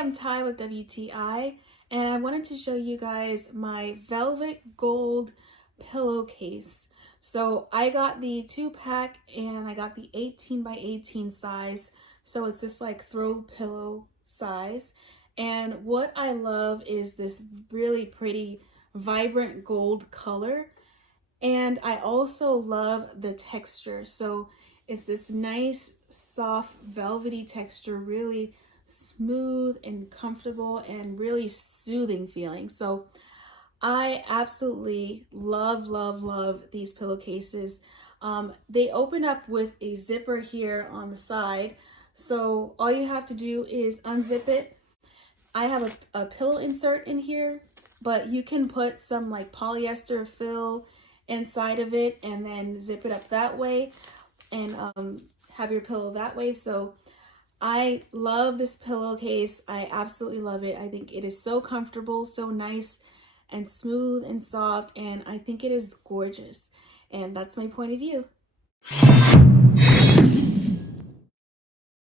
I'm Ty with WTI, and I wanted to show you guys my velvet gold pillowcase. So I got the 2-pack and I got the 18 by 18 size. So it's this like throw pillow size. And what I love is this really pretty vibrant gold color. And I also love the texture. So it's this nice soft velvety texture, really smooth and comfortable and really soothing feeling. So I absolutely love these pillowcases. They open up with a zipper here on the side. So all you have to do is unzip it. I have a pillow insert in here, but you can put some like polyester fill inside of it and then zip it up that way and have your pillow that way. So I love this pillowcase. I absolutely love it. I think it is so comfortable, so nice and smooth and soft, and I think it is gorgeous. And that's my point of view.